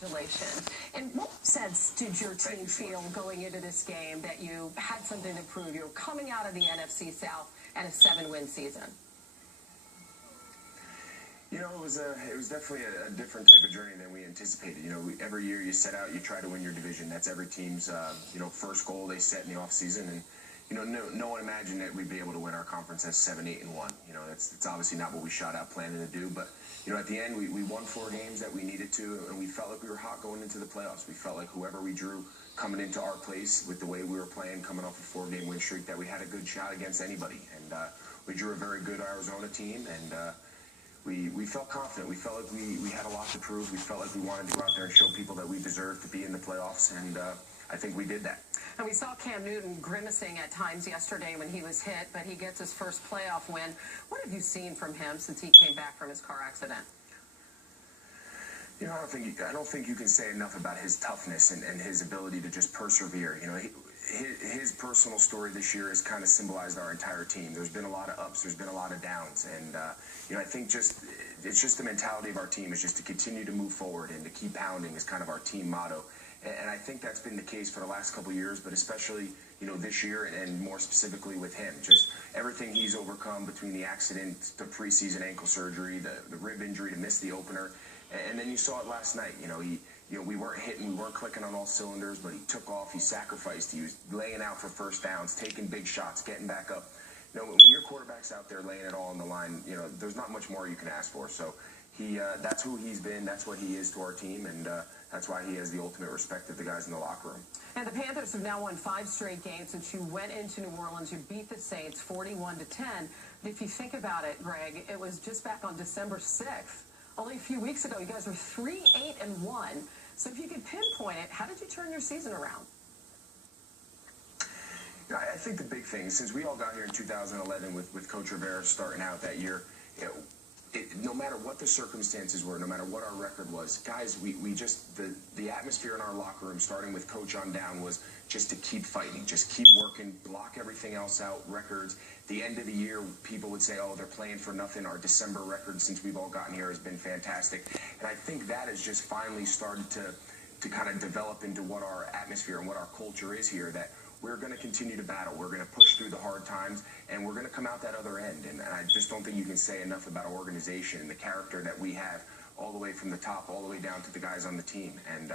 Congratulations. In what sense did your team feel going into this game that you had something to prove? You were coming out of the NFC South and a 7-win season. You know, it was definitely a different type of journey than we anticipated. You know, every year you set out, you try to win your division. That's every team's, first goal they set in the offseason. And, no one imagined that we'd be able to win our conference as 7-8-1. You know, it's obviously not what we shot out planning to do. But, at the end, we won 4 games that we needed to, and we felt like we were hot going into the playoffs. We felt like whoever we drew coming into our place with the way we were playing, coming off a 4-game win streak, that we had a good shot against anybody. And we drew a very good Arizona team, and we felt confident. We felt like we had a lot to prove. We felt like we wanted to go out there and show people that we deserved to be in the playoffs, and I think we did that. And we saw Cam Newton grimacing at times yesterday when he was hit, but he gets his first playoff win. What have you seen from him since he came back from his car accident? I don't think you can say enough about his toughness and his ability to just persevere. His personal story this year has kind of symbolized our entire team. There's been a lot of ups, there's been a lot of downs, and I think it's just the mentality of our team is just to continue to move forward and to keep pounding is kind of our team motto. And I think that's been the case for the last couple of years, but especially this year and more specifically with him. Just everything he's overcome between the accident, the preseason ankle surgery, the rib injury to miss the opener, and then you saw it last night. We weren't hitting, we weren't clicking on all cylinders, but he took off, he sacrificed, he was laying out for first downs, taking big shots, getting back up. When your quarterback's out there laying it all on the line, there's not much more you can ask for. So that's who he's been, that's what he is to our team, and that's why he has the ultimate respect of the guys in the locker room. And the Panthers have now won 5 straight games since you went into New Orleans. You beat the Saints 41-10. If you think about it, Greg, it was just back on December 6th. Only a few weeks ago, you guys were 3-8-1. So if you could pinpoint it, how did you turn your season around? I think the big thing, since we all got here in 2011 with Coach Rivera starting out that year, no matter what the circumstances were, no matter what our record was, guys, we just, the atmosphere in our locker room, starting with Coach on down, was just to keep fighting, just keep working, block everything else out, records. The end of the year, people would say, oh, they're playing for nothing. Our December record since we've all gotten here has been fantastic. And I think that has just finally started to kind of develop into what our atmosphere and what our culture is here, that we're going to continue to battle. We're going to push through the hard times, and we're going to come out that other end. And I just don't think you can say enough about our organization and the character that we have, all the way from the top, all the way down to the guys on the team. And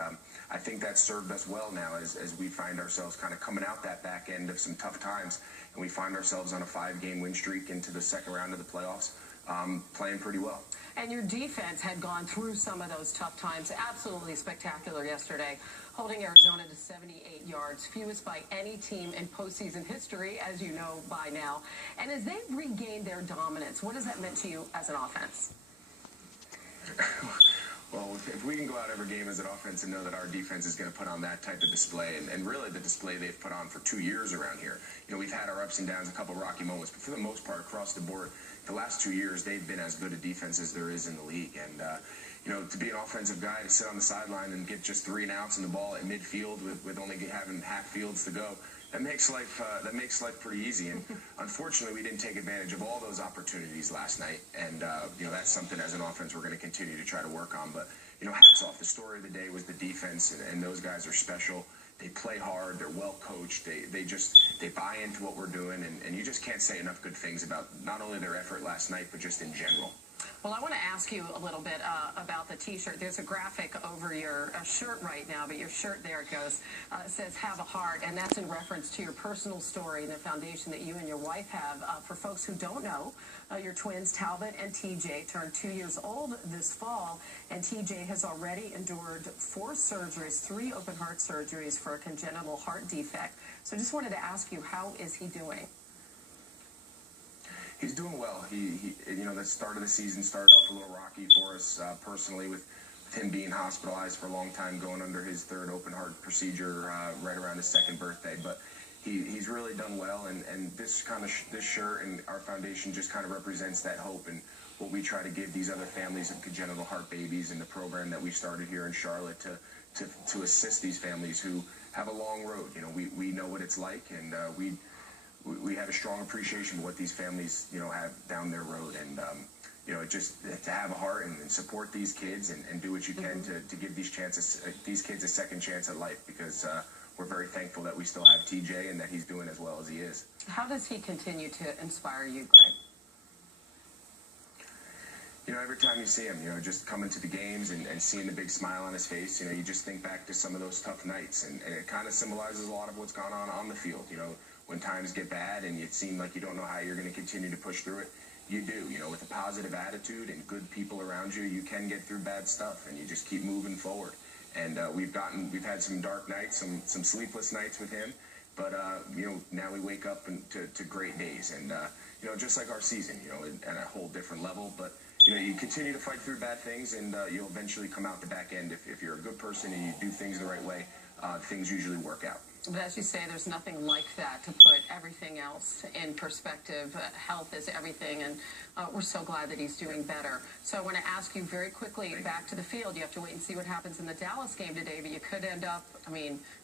I think that's served us well now as we find ourselves kind of coming out that back end of some tough times, and we find ourselves on a 5-game win streak into the second round of the playoffs, playing pretty well. And your defense had gone through some of those tough times. Absolutely spectacular yesterday, holding Arizona to 78 yards, fewest by any team in postseason history, as you know by now. And as they've regained their dominance, what has that meant to you as an offense? Well, if we can go out every game as an offense and know that our defense is going to put on that type of display, and really the display they've put on for 2 years around here. We've had our ups and downs, a couple of rocky moments, but for the most part, across the board, the last 2 years, they've been as good a defense as there is in the league. And, to be an offensive guy, to sit on the sideline and get just 3 and outs in the ball at midfield with only having half fields to go, that makes life pretty easy. And unfortunately, we didn't take advantage of all those opportunities last night. And that's something as an offense we're going to continue to try to work on. But hats off. The story of the day was the defense, and those guys are special. They play hard. They're well coached. They buy into what we're doing, and you just can't say enough good things about not only their effort last night, but just in general. Well, I want to ask you a little bit about the T-shirt. There's a graphic over your shirt right now, but your shirt, there it goes, says "Have a Heart," and that's in reference to your personal story and the foundation that you and your wife have. For folks who don't know, your twins, Talbot and TJ, turned 2 years old this fall, and TJ has already endured 4 surgeries, 3 open heart surgeries for a congenital heart defect. So I just wanted to ask you, how is he doing? He's doing well. The start of the season started off a little rocky for us personally, with him being hospitalized for a long time, going under his 3rd open heart procedure right around his 2nd birthday. But he's really done well, and this shirt and our foundation just kind of represents that hope and what we try to give these other families of congenital heart babies, in the program that we started here in Charlotte to assist these families who have a long road. We know what it's like, and we have a strong appreciation for what these families, have down their road. And, just to have a heart and support these kids and do what you can to give these kids a second chance at life, because we're very thankful that we still have TJ and that he's doing as well as he is. How does he continue to inspire you, Greg? Every time you see him, just coming to the games and seeing the big smile on his face, you just think back to some of those tough nights, and it kind of symbolizes a lot of what's gone on the field. When times get bad and it seems like you don't know how you're going to continue to push through it, you do. With a positive attitude and good people around you, you can get through bad stuff, and you just keep moving forward. And we've had some dark nights, some sleepless nights with him, but now we wake up to great days, and just like our season, at a whole different level. But you continue to fight through bad things, and you'll eventually come out the back end. If you're a good person and you do things the right way, things usually work out. But as you say, there's nothing like that to put everything else in perspective. Health is everything, and we're so glad that he's doing better. So I want to ask you very quickly, back to the field. You have to wait and see what happens in the Dallas game today, but you could end up,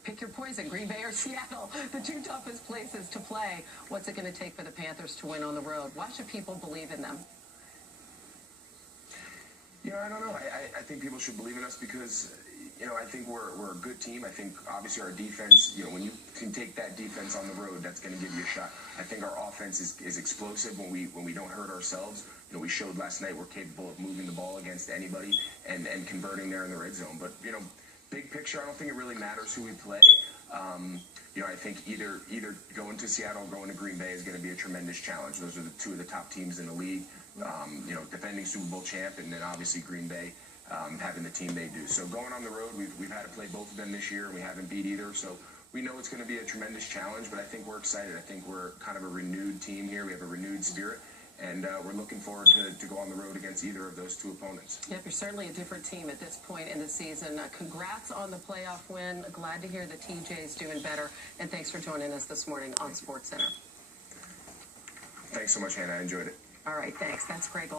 pick your poison, Green Bay or Seattle, the two toughest places to play. What's it going to take for the Panthers to win on the road? Why should people believe in them? I don't know. I think people should believe in us because, I think we're a good team. I think, obviously, our defense, when you can take that defense on the road, that's going to give you a shot. I think our offense is explosive when we don't hurt ourselves. We showed last night we're capable of moving the ball against anybody and converting there in the red zone. But, big picture, I don't think it really matters who we play. I think either going to Seattle or going to Green Bay is going to be a tremendous challenge. Those are the two of the top teams in the league. Defending Super Bowl champ, and then obviously Green Bay having the team they do. So going on the road, we've had to play both of them this year, and we haven't beat either. So we know it's going to be a tremendous challenge, but I think we're excited. I think we're kind of a renewed team here. We have a renewed spirit, and we're looking forward to go on the road against either of those two opponents. Yep, you're certainly a different team at this point in the season. Congrats on the playoff win. Glad to hear that TJ's doing better, and thanks for joining us this morning on SportsCenter. Thanks so much, Hannah. I enjoyed it. All right, thanks. That's Greg.